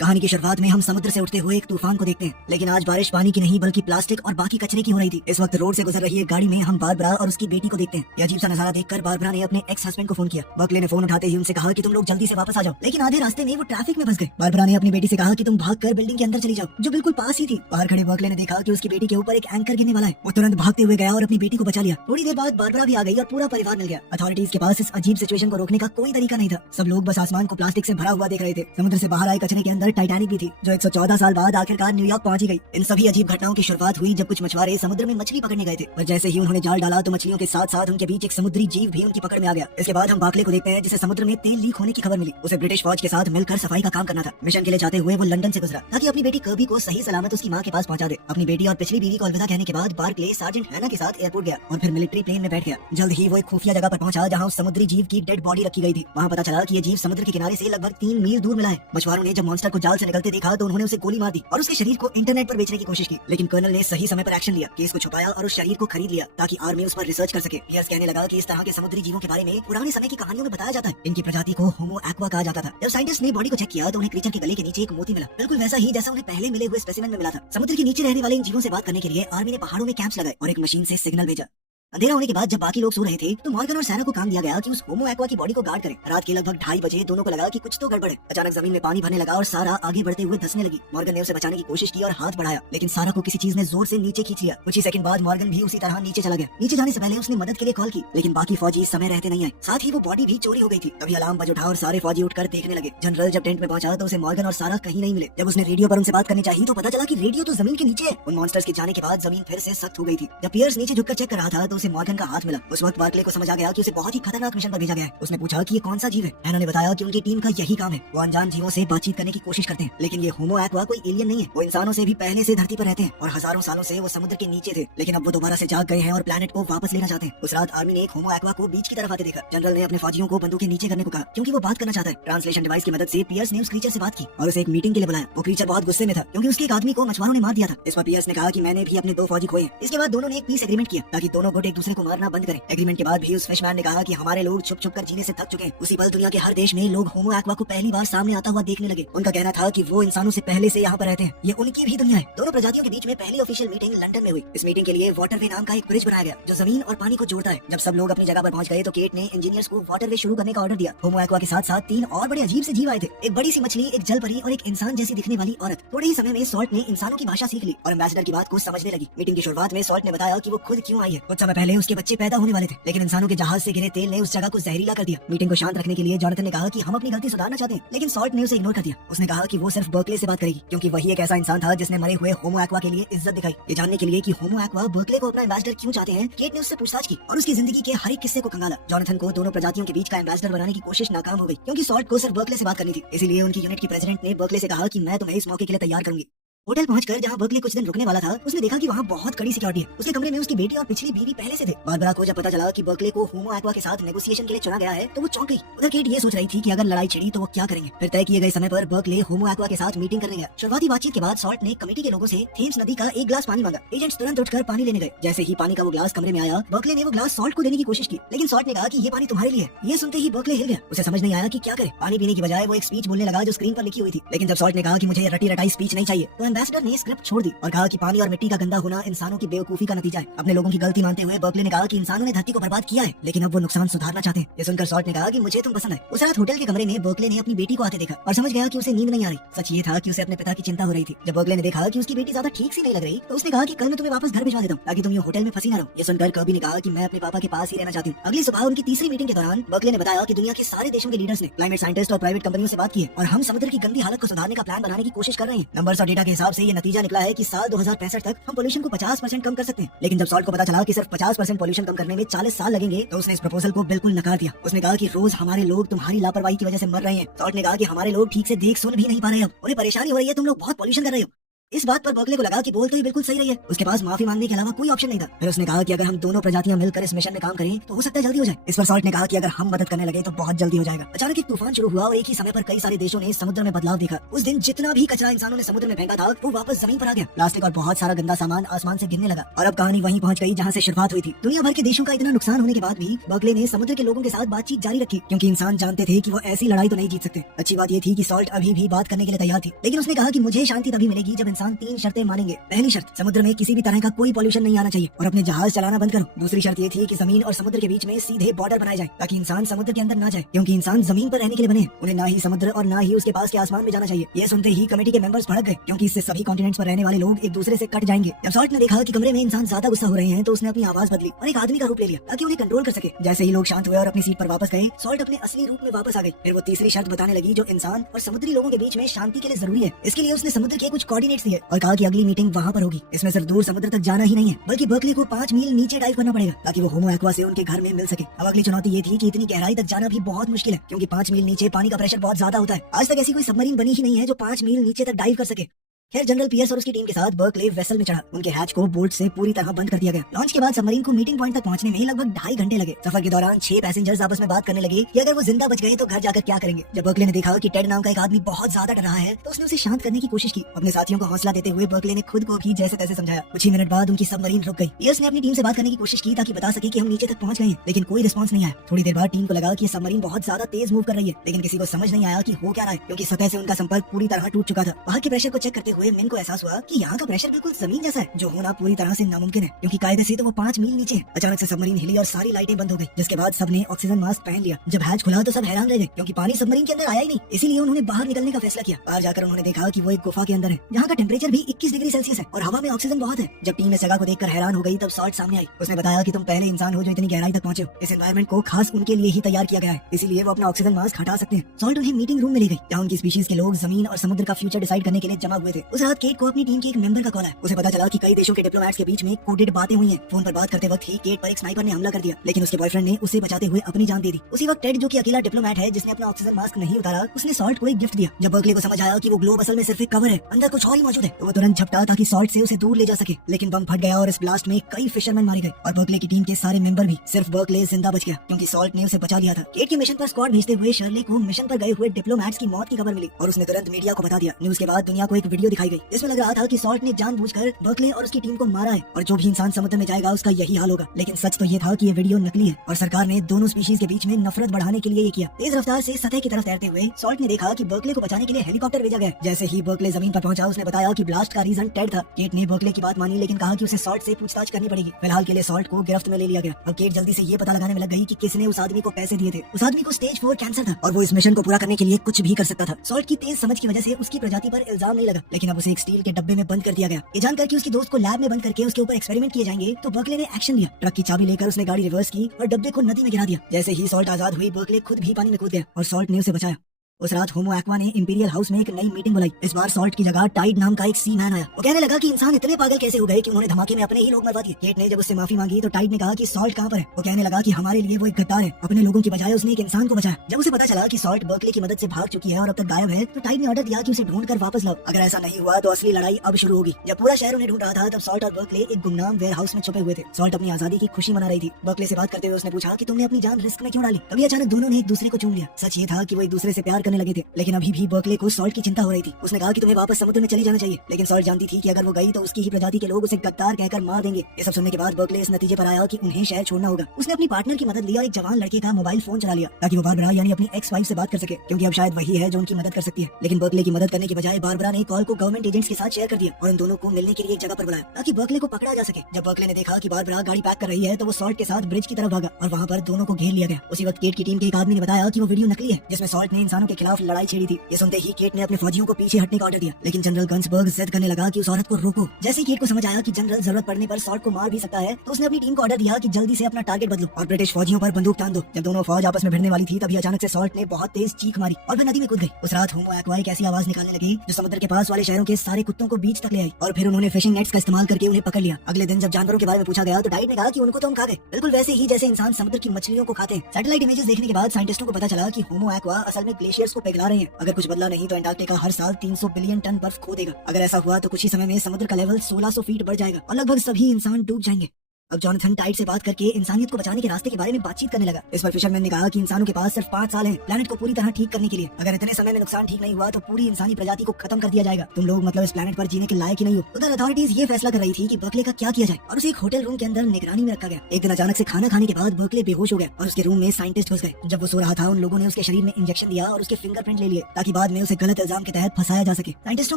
कहानी की शुरुआत में हम समुद्र से उठते हुए एक तूफान को देखते हैं, लेकिन आज बारिश पानी की नहीं बल्कि प्लास्टिक और बाकी कचरे की हो रही थी। इस वक्त रोड से गुजर रही एक गाड़ी में हम बारबरा और उसकी बेटी को देखते हैं। ये अजीब सा नजारा देखकर बारबरा ने अपने एक्स हस्बैंड को फोन किया। बर्कले ने फोन उठाते ही उनसे कहा कि तुम लोग जल्दी से वापस आ जाओ, लेकिन आधे रास्ते में वो ट्रैफिक में फंस गए। बारबरा ने अपनी बेटी से कहा कि तुम भागकर बिल्डिंग के अंदर चली जाओ, जो बिल्कुल पास ही थी। बाहर खड़े बर्कले ने देखा कि उसकी बेटी के ऊपर एक एंकर गिरने वाला है। वो तुरंत भागते हुए गया और अपनी बेटी को बचा लिया। थोड़ी देर बाद बारबरा भी आ गई और पूरा परिवार मिल गया। अथॉरिटीज के पास इस अजीब सिचुएशन को रोकने का कोई तरीका नहीं था। सब लोग बस आसमान को प्लास्टिक से भरा हुआ देख रहे थे। समुद्र से बाहर आए कचरे के अंदर टाइटैनिक भी थी, जो 114 साल बाद आखिरकार न्यूयॉर्क पहुंची गई। इन सभी अजीब घटनाओं की शुरुआत हुई जब कुछ मछुआरे समुद्र में मछली पकड़ने गए थे, और जैसे ही उन्होंने जाल डाला तो मछलियों के साथ साथ उनके बीच एक समुद्री जीव भी उनकी पकड़ में आ गया। इसके बाद हम बाकले को देखते हैं, जिसे समुद्र में तेल लीक होने की खबर मिली। उसे ब्रिटिश फौज के साथ मिलकर सफाई का काम करना था। मिशन के लिए जाते हुए वो लंदन से गुजरा ताकि अपनी बेटी कर्बी को सही सलामत उसकी मां के पास पहुंचा दे। अपनी बेटी और पिछली बीवी को अलविदा कहने के बाद बार्कले सार्जेंट हैना के साथ एयरपोर्ट गया और फिर मिलिट्री प्लेन में बैठ गया। जल्द ही वो एक खुफिया जगह पर पहुंचा जहां उस समुद्री जीव की डेड बॉडी रखी गई थी। वहां पता चला कि ये जीव समुद्र के किनारे से लगभग 3 मील दूर मिला है। मछुआरों ने जब मॉन्स्टर को जाल से निकलते देखा तो उन्होंने उसे गोली मार दी और उसके शरीर को इंटरनेट पर बेचने की कोशिश की, लेकिन कर्नल ने सही समय पर एक्शन लिया, केस को छुपाया और उस शरीर को खरीद लिया ताकि आर्मी उस पर रिसर्च कर सके। पियर्स कहने लगा कि इस तरह के समुद्री जीवों के बारे में पुराने समय की कहानियों में बताया जाता है। इनकी प्रजाति को होमो एक्वा कहा जाता था। जब साइंटिस्ट ने बॉडी को चेक किया तो उन्हें क्रीचर के गले के नीचे एक मोती मिला, बिल्कुल वैसा ही जैसा उन्हें पहले मिले हुए स्पेसिमेन में मिला था। समुद्र के नीचे रहने वाले इन जीवों से बात करने के लिए आर्मी ने पहाड़ों में कैंप्स लगाए और एक मशीन से सिग्नल भेजा। अंधेरा होने के बाद जब बाकी लोग सो रहे थे तो मॉर्गन और सैरा को काम दिया गया कि उस होमो एक्वा की बॉडी को गार्ड करें। रात के लगभग 2:30 बजे दोनों को लगा कि कुछ तो गड़बड़ है। अचानक जमीन में पानी भरने लगा और सारा आगे बढ़ते हुए धंसने लगी। मॉर्गन ने उसे बचाने की कोशिश की और हाथ बढ़ाया, लेकिन सारा को किसी चीज ने जोर से नीचे खींच लिया। कुछ ही सेकंड बाद मॉर्गन भी उसी तरह नीचे चला गया। नीचे जाने से पहले उसने मदद के लिए कॉल की, लेकिन बाकी फौजी इस समय रहते नहीं आए। साथ ही वो बॉडी भी चोरी हो गई थी। तभी अलार्म बज उठा और सारे फौजी उठकर देखने लगे। जनरल जब टेंट में पहुंचा तो उसे मॉर्गन और सारा कहीं नहीं मिले। जब उसने रेडियो पर उनसे बात करनी चाहिए तो पता चला कि रेडियो तो जमीन के नीचे है। उन मॉन्स्टर्स के जाने के बाद जमीन फिर से सख्त हो गई थी। जब पियर्स नीचे झुककर चेक कर रहा था तो उसे मॉर्गन का हाथ मिला। उस वक्त बार्कले को समझ आ गया कि उसे बहुत ही खतरनाक मिशन पर भेजा गया है। उसने पूछा कि ये कौन सा जीव है। हैना ने बताया कि उनकी टीम का यही काम है। वो अनजान जीवों से बातचीत करने की कोशिश करते हैं, लेकिन ये होमो एक्वा कोई एलियन नहीं है। वो इंसानों से भी पहले से धरती पर रहते हैं और हजारों सालों से वो समुद्र के नीचे थे, लेकिन अब वो दोबारा से जाग गए हैं और प्लेनेट को वापस लेना चाहते हैं। उस रात आर्मी ने एक होमो एक्वा को बीच की तरफ आते देखा। जनरल ने अपने फौजियों को बंदूकें नीचे करने को कहा क्योंकि वो बात करना चाहता है। ट्रांसलेशन डिवाइस की मदद से पियर्स ने उस क्रीचर से बात की और उसे एक मीटिंग के लिए बुलाया। वो क्रीचर बहुत गुस्से में था क्योंकि उसके एक आदमी को मछुआरों ने मार दिया था। इस पर पियर्स ने कहा कि मैंने भी अपने 2 फौजी खोए। इसके बाद दोनों ने एक पीस एग्रीमेंट किया ताकि दोनों गुट एक दूसरे को मारना बंद करें। एग्रीमेंट के बाद भी उस फिशमैन ने कहा कि हमारे लोग छुप छुप कर जीने से थक चुके हैं। उसी पल दुनिया के हर देश में लोग होमो एक्वा को पहली बार सामने आता हुआ देखने लगे। उनका कहना था कि वो इंसानों से पहले से यहाँ पर रहते हैं। ये उनकी भी दुनिया है। दोनों प्रजातियों के बीच में पहली ऑफिशियल मीटिंग लंदन में हुई। इस मीटिंग के लिए वाटरवे नाम का एक ब्रिज बनाया गया जो जमीन और पानी को जोड़ता है। जब सब लोग अपनी जगह पर पहुंच गए तो केट ने इंजीनियर्स को वाटरवे शुरू करने का ऑर्डर दिया। होमो एक्वा के साथ साथ 3 और बड़े अजीब से जीव आए थे। एक बड़ी सी मछली, एक जल परी और एक इंसान जैसी दिखने वाली औरत। थोड़े ही समय में सॉल्ट ने इंसानों की भाषा सीख ली और एम्बेसडर की बात को समझने लगी। मीटिंग की शुरुआत में सॉल्ट ने बताया कि वो खुद क्यों आई है। कुछ समय पहले उसके बच्चे पैदा होने वाले थे, लेकिन इंसानों के जहाज से गिरे तेल ने उस जगह को जहरीला कर दिया। मीटिंग को शांत रखने के लिए जॉनथन ने कहा कि हम अपनी गलती सुधारना चाहते हैं, लेकिन सॉल्ट ने उसे इग्नोर कर दिया। उसने कहा कि वो सिर्फ बर्कले से बात करेगी क्योंकि वही एक ऐसा इंसान था जिसने मरे हुए होमो एक्वा के लिए इज्जत दिखाई। ये जानने के लिए कि होमो एक्वा बर्कले को अपना एम्बेसडर क्यों चाहते हैं, केट ने उससे पूछताछ की और उसकी जिंदगी के हर एक किस्से को खंगाला। जॉनथन को दोनों प्रजातियों के बीच का एम्बेसडर बनाने की कोशिश नाकाम हो गई क्योंकि सॉल्ट को सिर्फ बर्कले से बात करनी थी। इसीलिए उनकी यूनिट की प्रेसिडेंट ने बर्कले से कहा कि मैं तुम्हें इस मौके के लिए तैयार करूंगी। होटल पहुंचकर जहां बर्कले कुछ दिन रुकने वाला था, उसने देखा कि वहां बहुत कड़ी सिक्योरिटी है। उसके कमरे में उसकी बेटी और पिछली बीवी पहले से थे। बारबरा को जब पता चला कि बर्कले को होमो एक्वा के साथ नेगोशिएशन के लिए चुना गया है तो वो चौंक गई। उधर केट ये सोच रही थी कि अगर लड़ाई छिड़ी तो वो क्या करेंगे। फिर तय किए गए समय पर बर्कले होमो एक्वा के साथ मीटिंग करने गया। शुरुआती बातचीत के बाद सॉल्ट ने कमेटी के लोगों से थेम्स नदी का एक गिलास पानी मांगा। एजेंट्स तुरंत उठकर पानी लेने गए। जैसे ही पानी का वो गिलास कमरे में आया, बर्कले ने वो गिलास सॉल्ट को देने की कोशिश की, लेकिन सॉल्ट ने कहा कि ये पानी तुम्हारे लिए है। ये सुनते ही बर्कले हिल गया। उसे समझ नहीं आया कि क्या करे। पानी पीने की बजाय वो एक स्पीच बोलने लगा जो स्क्रीन पर लिखी हुई थी। लेकिन जब सॉल्ट ने कहा कि मुझे रटी रटाई स्पीच नहीं चाहिए तो एम्बेसडर ने स्क्रिप्ट छोड़ दी और कहा कि पानी और मिट्टी का गंदा होना इंसानों की बेवकूफी का नतीजा है। अपने लोगों की गलती मानते हुए बर्कले ने कहा कि इंसानों ने धरती को बर्बाद किया है, लेकिन अब वो नुकसान सुधारना चाहते हैं। ये सुनकर सॉल्ट ने कहा कि मुझे तुम पसंद है। उस रात होटल के कमरे में बर्कले ने अपनी बेटी को आते देखा और समझ गया कि उसे नींद नहीं आ रही। सच ये था कि उसे अपने पिता की चिंता हो रही थी। जब बर्कले ने देखा कि उसकी बेटी ज्यादा ठीक सी नहीं लग रही तो उसने कहा कि कल मैं तुम्हें वापस घर भिजवा देता हूँ ताकि तुम ये होटल में फंसी ना रहो। ये सुनकर कर्बी ने कहा कि मैं अपने पापा के पास ही रहना चाहती हूँ। अगली सुबह उनकी तीसरी मीटिंग के दौरान बर्कले ने बताया कि दुनिया के सारे देशों के लीडर्स ने क्लाइमेट साइंटिस्ट और प्राइवेट कंपनियों से बात की है और हम समुद्र की गंदी हालत को सुधारने का प्लान बनाने की कोशिश कर रहे हैं। नंबर्स और डेटा के हिसाब से ये नतीजा निकला है कि साल 2065 तक हम पोल्यूशन को 50% कम कर सकते हैं। लेकिन जब सॉल्ट को पता चला कि सिर्फ 50% पोल्यूशन कम करने में 40 साल लगेंगे तो उसने इस प्रपोजल को बिल्कुल नकार दिया। उसने कहा कि रोज हमारे लोग तुम्हारी लापरवाही की वजह से मर रहे हैं। सॉल्ट ने कहा कि हमारे लोग ठीक से देख सुन भी नहीं पा रहे, अब उन्हें परेशानी हो रही है, तुम लोग बहुत पोल्यूशन कर रहे हो। इस बात पर बर्कले को लगा कि बोल तो ये बिल्कुल सही रही है, उसके पास माफी मांगने के अलावा कोई ऑप्शन नहीं था। फिर उसने कहा कि अगर हम दोनों प्रजातियां मिलकर इस मिशन में काम करें तो हो सकता है जल्दी हो जाए। इस पर सॉल्ट ने कहा कि अगर हम मदद करने लगे तो बहुत जल्दी हो जाएगा। अचानक एक तूफान शुरू हुआ और एक ही समय पर कई सारे देशों ने समुद्र में बदलाव देखा। उस दिन जितना भी कचरा इंसानों ने समुद्र में फेंका था वो वापस जमीन पर आ गया। प्लास्टिक और बहुत सारा गंदा सामान आसमान से गिरने लगा और अब कहानी वहीं पहुंच गई जहां से शुरुआत हुई थी। दुनिया भर के देशों का इतना नुकसान होने के बाद भी बर्कले ने समुद्र के लोगों के साथ बातचीत जारी रखी, क्योंकि इंसान जानते थे कि वो ऐसी लड़ाई तो नहीं जीत सकते। अच्छी बात ये थी कि सॉल्ट अभी भी बात करने के लिए तैयार थी, लेकिन उसने कहा कि मुझे शांति तभी मिलेगी जब इंसान 3 शर्तें मानेंगे। पहली शर्त, समुद्र में किसी भी तरह का कोई पॉल्यूशन नहीं आना चाहिए और अपने जहाज चलाना बंद करो। दूसरी शर्त ये थी कि जमीन और समुद्र के बीच में सीधे बॉर्डर बनाए जाए ताकि इंसान समुद्र के अंदर ना जाए, क्योंकि इंसान जमीन पर रहने के लिए बने, उन्हें ना ही समुद्र और ना ही उसके पास के आसमान में जाना चाहिए। ये सुनते ही कमेटी के मेंबर्स भड़क गए, क्योंकि इससे सभी कॉन्टिनेंट्स पर रहने वाले लोग एक दूसरे से कट जाएंगे। जब सॉल्ट ने देखा कि कमरे में इंसान ज्यादा गुस्सा हो रहे हैं तो उसने अपनी आवाज बदली और एक आदमी का रूप ले लिया ताकि उन्हें कंट्रोल कर सके। जैसे ही लोग शांत हुए और अपनी सीट पर वापस गए, सॉल्ट अपने असली रूप में वापस आ गई। फिर वो तीसरी शर्त बताने लगी जो इंसान और समुद्री लोगों के बीच में शांति के लिए जरूरी है। इसके लिए उसने समुद्र के कुछ कोऑर्डिनेट्स दिए और कहा कि अगली मीटिंग वहाँ पर होगी। इसमें सिर्फ दूर समुद्र तक जाना ही नहीं है, बल्कि बर्कले को 5 मील नीचे डाइव करना पड़ेगा ताकि वो होमो एक्वा से उनके घर में मिल सके। अब अगली चुनौती ये थी कि इतनी गहराई तक जाना भी बहुत मुश्किल है, क्योंकि 5 मील नीचे पानी का प्रेशर बहुत ज्यादा होता है। आज तक ऐसी कोई सबमरीन बनी ही नहीं है जो 5 मील नीचे तक डाइव कर सके। खैर, जनरल पियर्स और उसकी टीम के साथ बर्कले वेसल में चढ़ा। उनके हैच को बोल्ट से पूरी तरह बंद कर दिया गया। लॉन्च के बाद सबमरीन को मीटिंग पॉइंट तक पहुंचने में लगभग 2.5 घंटे लगे। सफर के दौरान 6 पैसेंजर्स आपस में बात करने लगे कि अगर वो जिंदा बच गए तो घर जाकर क्या करेंगे। जब बर्कले ने देखा कि टेड नाम का एक आदमी बहुत ज्यादा डर रहा है तो उसने उसे शांत करने की कोशिश की। अपने साथियों को हौसला देते हुए बर्कले ने खुद को भी जैसे तैसे समझाया। कुछ ही मिनट बाद उनकी सबमरीन रुक गई। पियर्स ने अपनी टीम से बात करने की कोशिश की ताकि बता सके कि हम नीचे तक पहुंच गए हैं, लेकिन कोई रिस्पॉन्स नहीं आया। थोड़ी देर बाद टीम को लगा कि ये सबमरीन बहुत ज्यादा तेज मूव कर रही है, लेकिन किसी को समझ नहीं आया कि हो क्या रहा है, क्योंकि सतह से उनका संपर्क पूरी तरह टूट चुका था। वहाँ के प्रेशर को चेक करते हुए मिन को एहसास हुआ कि यहाँ का प्रेशर बिल्कुल जमीन जैसा है, जो होना पूरी तरह से नामुमकिन है, क्योंकि कायदे से तो वो 5 मील नीचे है। अचानक से सबमरीन हिली और सारी लाइटें बंद हो गई, जिसके बाद सबने ऑक्सीजन मास्क पहन लिया। जब हैच खुला तो सब हैरान रह गए, क्योंकि पानी सबमरीन के अंदर आया ही नहीं। इसीलिए उन्होंने बाहर निकलने का फैसला किया। बाहर जाकर उन्होंने देखा कि वो एक गुफा के अंदर है, जहाँ का टेम्परेचर भी 21 डिग्री सेल्सियस है और हवा में ऑक्सीजन बहुत है। जब टीम इस जगह को देखकर हैरान हो गई तब सॉल्ट सामने आई। उसने बताया कि तुम पहले इंसान हो जो इतनी गहराई तक पहुंचे हो। इस एनवायरमेंट को खास उनके लिए ही तैयार किया गया है, इसीलिए वो अपना ऑक्सीजन मास्क हटा सकते हैं। सॉल्ट उन्हें मीटिंग रूम में ले गई, जहाँ उनकी स्पीशीज के लोग जमीन और समुद्र का फ्यूचर डिसाइड करने के लिए जमा हुए थे। उस रात केट को अपनी टीम के एक मेंबर का कॉल आया। उसे पता चला कि कई देशों के डिप्लोमैट्स के बीच में कोडेड बातें हुई हैं। फोन पर बात करते वक्त ही केट पर एक स्नाइपर ने हमला कर दिया, लेकिन उसके बॉयफ्रेंड ने उसे बचाते हुए अपनी जान दे दी। उसी वक्त टेड, जो कि अकेला डिप्लोमैट है जिसने अपना ऑक्सीजन मास्क नहीं उतारा, उसने सॉल्ट को एक गिफ्ट दिया। जब बर्कले को समझ आया कि वो ग्लोब असल में सिर्फ एक कवर है, अंदर कुछ और ही मौजूद है, तो वो तुरंत झपटा ताकि सॉल्ट से उसे दूर ले जा सके। लेकिन बम फट गया और इस ब्लास्ट में कई फिशरमैन मारे गए और बर्कले की टीम के सारे मेंबर भी। सिर्फ बर्कले जिंदा बच गया, क्योंकि सॉल्ट ने उसे बचा लिया था। केट के मिशन पर स्क्वाड भेजते हुए शर्ले को मिशन पर गए हुए डिप्लोमैट्स की मौत की खबर मिली और उसने तुरंत मीडिया को बता दिया। न्यूज के बाद दुनिया को एक वीडियो दिखाई गई, जिसमें लग रहा था कि सॉल्ट ने जानबूझकर बर्कले और उसकी टीम को मारा है और जो भी इंसान समुद्र में जाएगा उसका यही हाल होगा। लेकिन सच तो ये था कि ये वीडियो नकली है और सरकार ने दोनों स्पीशीज के बीच में नफरत बढ़ाने के लिए ये किया। तेज रफ्तार से सतह की तरफ तैरते हुए सॉल्ट ने देखा कि बर्कले को बचाने के लिए हेलीकॉप्टर भेजा गया। जैसे ही बर्कले जमीन पर पहुंचा, उसने बताया कि ब्लास्ट का रीजन टेड था। केट ने बर्कले की बात मानी, लेकिन कहा कि उसे सॉल्ट से पूछताछ करनी पड़ेगी। फिलहाल के लिए सॉल्ट को गिरफ्त में ले लिया गया और केट जल्दी से ये पता लगाने में लग गई कि किसने उस आदमी को पैसे दिए थे। उस आदमी को स्टेज 4 कैंसर था और वो इस मिशन को पूरा करने के लिए कुछ भी कर सकता था। सॉल्ट की तेज समझ की वजह से उसकी प्रजाति पर इल्जाम नहीं लगा, लेकिन अब उसे एक स्टील के डब्बे में बंद कर दिया गया। ये जानकर कि उसके दोस्त को लैब में बंद करके उसके ऊपर एक्सपेरिमेंट किए जाएंगे, तो बर्कले ने एक्शन लिया। ट्रक की चाबी लेकर उसने गाड़ी रिवर्स की और डब्बे को नदी में गिरा दिया। जैसे ही सॉल्ट आजाद हुई, बर्कले खुद भी पानी में कूद गया और सॉल्ट ने उसे बचाया। उस रात होमो एक्वा ने इंपीरियल हाउस में एक नई मीटिंग बुलाई। इस बार सॉल्ट की जगह टाइड नाम का एक सी मैन आया। वो कहने लगा कि इंसान इतने पागल कैसे हो गए कि उन्होंने धमाके में अपने ही लोग मरवा दिए। केट ने जब उससे माफी मांगी तो टाइड ने कहा कि सॉल्ट कहाँ पर है। वो कहने लगा कि हमारे लिए वो एक गद्दार है, अपने लोगों की बजाय उसने एक इंसान को बचाया। जब उसे पता चला कि सॉल्ट बर्कले की मदद से भाग चुकी है और अब तक गायब है, तो टाइड ने ऑर्डर दिया कि उसे ढूंढकर वापस लाओ। अगर ऐसा नहीं हुआ तो असली लड़ाई अब शुरू होगी। जब पूरा शहर उन्हें ढूंढ रहा था, तब सॉल्ट और बर्कले एक गुमनाम वेयर हाउस में छुपे हुए थे। सॉल्ट अपनी आजादी की खुशी मना रही थी। बर्कले से बात करते हुए उसने पूछा कि तुमने अपनी जान रिस्क में क्यों डाली। तभी अचानक दोनों ने एक दूसरे को चूम लिया। सच ये था कि वो एक दूसरे से प्यार करने लगे थे, लेकिन अभी भी बर्कले को सॉल्ट की चिंता हो रही थी। उसने कहा कि तुम्हें वापस समुद्र में चले जाना चाहिए, लेकिन सॉल्ट जानती थी कि अगर वो गई तो उसकी ही प्रजाति के लोग उसे गद्दार कहकर मार देंगे। ये सब सुनने के बाद बर्कले इस नतीजे पर आया कि उन्हें शहर छोड़ना होगा। उसने अपनी पार्टनर की मदद ली और एक जवान लड़के का मोबाइल फोन चला लिया ताकि वो बारबरा यानी अपनी एक्स वाइफ से बात कर सके, क्योंकि अब शायद वही है जो उनकी मदद कर सकती है। लेकिन बर्कले की मदद करने की बजाय बारबरा ने कॉल को गवर्नमेंट एजेंट्स के साथ शेयर कर दिया और उन दोनों को मिलने के लिए एक जगह पर बुलाया ताकि बर्कले को पकड़ा जा सके। जब बर्कले ने देखा कि बारबरा गाड़ी पैक कर रही है, तो वो सॉल्ट के साथ ब्रिज की तरफ भागा और वहाँ पर दोनों को घेर लिया गया। उसी वक्त केट की टीम के एक आदमी ने बताया कि वो वीडियो नकली है, जिसमें सॉल्ट ने इंसानों के खिलाफ लड़ाई छेड़ी थी। ये सुनते ही केट ने अपने फौजियों को पीछे हटने का ऑर्डर दिया, लेकिन जनरल गन्सबर्ग जिद करने लगा कि उस औरत को रोको। जैसे ही केट को समझ आया कि जनरल जरूरत पड़ने पर सॉल्ट को मार भी सकता है, तो उसने अपनी टीम को ऑर्डर दिया कि जल्दी से अपना टारगेट बदलो और ब्रिटिश फौजियों पर बंदूक तान दो। जब दोनों फौज आपस में भिड़ने वाली थी, तभी अचानक से सॉल्ट ने बहुत तेज चीख मारी और फिर नदी में कूद गई। उस रात होमो एक्वा एक ऐसी आवाज निकालने लगी जो समुद्र के पास वाले शहरों के सारे कुत्तों को बीच तक ले आई और फिर उन्होंने फिशिंग नेट्स का इस्तेमाल करके उन्हें पकड़ लिया। अगले दिन जब जानवरों के बारे में पूछा गया, तो टाइड ने कहा कि उनको तो हम खा गए, बिल्कुल वैसे ही जैसे इंसान समुद्र की मछलियों को खाते हैं। सैटेलाइट इमेजेस देखने के बाद साइंटिस्टों को पता चला कि होमो एक्वा असल में ग्लेशियर ग्लेशियर्स को पिघला रहे हैं। अगर कुछ बदला नहीं तो अंटार्कटिका हर साल 300 बिलियन टन बर्फ खो देगा। अगर ऐसा हुआ तो कुछ ही समय में समुद्र का लेवल 1600 फीट बढ़ जाएगा और लगभग सभी इंसान डूब जाएंगे। अब जॉनथन टाइड से बात करके इंसानियत को बचाने के रास्ते के बारे में बातचीत करने लगा। इस पर फिशरमैन ने कहा कि इंसानों के पास सिर्फ 5 साल हैं प्लेनेट को पूरी तरह ठीक करने के लिए। अगर इतने समय में नुकसान ठीक नहीं हुआ तो पूरी इंसानी प्रजाति को खत्म कर दिया जाएगा। तुम लोग मतलब इस प्लेनेट पर जीने के लायक ही नहीं हो। उधर अथॉरिटीज ये फैसला कर रही थी कि बर्कले का क्या किया जाए और उसे एक होटल रूम के अंदर निगरानी में रखा गया। एक दिन अचानक से खाना खाने के बाद बर्कले बेहोश हो गया और उसके रूम में साइंटिस्ट घुस गए। जब वो सो रहा था उन लोगों ने उसके शरीर में इंजेक्शन दिया और उसके फिंगरप्रिंट ले लिए ताकि बाद में उसे गलत इल्जाम के तहत फंसाया जा सके। साइंटिस्टों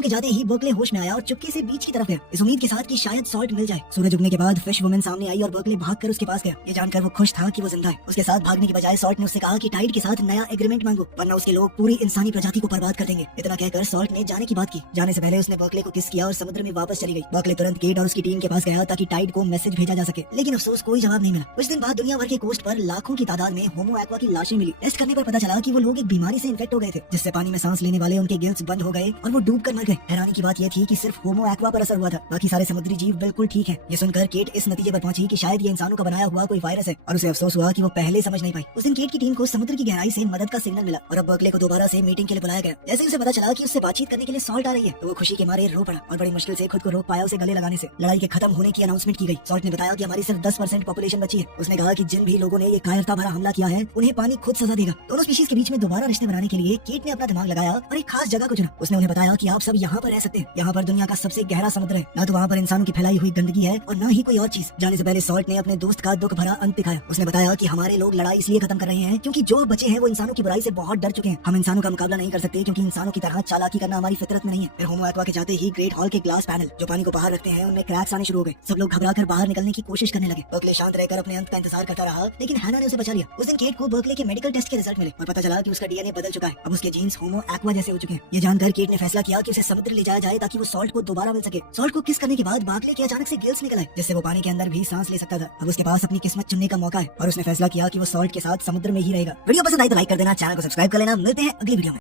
के जाते ही बर्कले होश में आया और चुपके से बीच की तरफ गया, इस उम्मीद के साथ कि शायद सॉल्ट मिल जाए। सूरज उगने के बाद फिश वुमन सामने आई और बर्कले भागकर उसके पास गया। ये जानकर वो खुश था कि वो जिंदा है। उसके साथ भागने की बजाय सॉल्ट ने उससे कहा कि टाइड के साथ नया एग्रीमेंट मांगो वरना उसके लोग पूरी इंसानी प्रजाति को बर्बाद कर देंगे। इतना कहकर सॉल्ट ने जाने की बात की। जाने से पहले उसने बर्कले को किस किया और समुद्र में वापस चली गई। बर्कले तुरंत केट और उसकी टीम के पास गया ताकि टाइड को मैसेज भेजा जा सके, लेकिन अफसोस कोई जवाब नहीं मिला। कुछ दिन बाद दुनिया भर के कोस्ट पर लाखों की तादाद में होमो एक्वा की लाशें मिली। टेस्ट करने पर पता चला कि वो लोग एक बीमारी से इन्फेक्ट हो गए थे जिससे पानी में सांस लेने वाले उनके गिल्स बंद हो गए और वो डूब कर मर गए। हैरानी की बात यह थी कि सिर्फ होमो एक्वा पर असर हुआ था, बाकी सारे समुद्री जीव बिल्कुल ठीक है। ये सुनकर केट इस नतीजे पर पहुंची कि शायद ये इंसानों का बनाया हुआ कोई वायरस है और उसे अफसोस हुआ कि वो पहले समझ नहीं पाई। उस दिन केट की टीम को समुद्र की गहराई से मदद का सिग्नल मिला और अब बर्कले को दोबारा से मीटिंग के लिए बुलाया गया। जैसे ही उसे पता चला कि उससे बातचीत करने के लिए सॉल्ट आ रही है तो वो खुशी के मारे रो पड़ा और बड़ी मुश्किल से खुद को रोक पाया उसे गले लगाने से। लड़ाई के खत्म होने की अनाउंसमेंट की गई। सॉल्ट ने बताया कि हमारी सिर्फ 10% पॉपुलेशन बची है। उसने कहा कि जिन भी लोगों ने ये कायरता भरा हमला किया है उन्हें पानी खुद सजा देगा। दोनों स्पीशीज के बीच में दोबारा रिश्ते बनाने के लिए केट ने अपना दिमाग लगाया और एक खास जगह को चुना। उसने उन्हें बताया कि आप सब यहाँ पर रह सकते हैं। यहाँ पर दुनिया का सबसे गहरा समुद्र है, न तो वहाँ पर इंसानों की फैलाई हुई गंदगी है और न ही कोई और चीज। जाने से पहले सॉल्ट ने अपने दोस्त का दुख भरा अंत दिखाया। उसने बताया कि हमारे लोग लड़ाई इसलिए खत्म कर रहे हैं क्योंकि जो बचे हैं वो इंसानों की बुराई से बहुत डर चुके हैं। हम इंसानों का मुकाबला नहीं कर सकते क्योंकि इंसानों की तरह चालाकी करना हमारी फितरत में नहीं है। फिर होमो एक्वा के जाते ही ग्रेट हॉल के ग्लास पैनल जो पानी को बाहर रखते हैं उनमें क्रैक्स आने शुरू हो गए। सब लोग घबराकर बाहर निकलने की कोशिश करने लगे। बर्कले शांत रहकर अपने अंत का इंतजार करता रहा, लेकिन हैना ने उसे बचा लिया। उस दिन केट को बर्कले के मेडिकल टेस्ट के रिजल्ट मिले और पता चला कि उसका डीएनए बदल चुका है। अब उसके जीन्स होमो एक्वा जैसे हो चुके हैं। ये जानकर केट ने फैसला किया कि उसे समुद्र ले जाया जाए ताकि वो सॉल्ट को दोबारा मिल सके। सॉल्ट को किस करने के बाद बर्कले के अचानक से गिल्स निकल आए जिससे वो पानी के अंदर भी सांस ले सकता था। अब उसके पास अपनी किस्मत चुनने का मौका है और उसने फैसला किया कि वो सॉल्ट के साथ समुद्र में ही रहेगा। वीडियो पसंद आई तो लाइक कर देना, चैनल को सब्सक्राइब कर लेना। मिलते हैं अगली वीडियो में।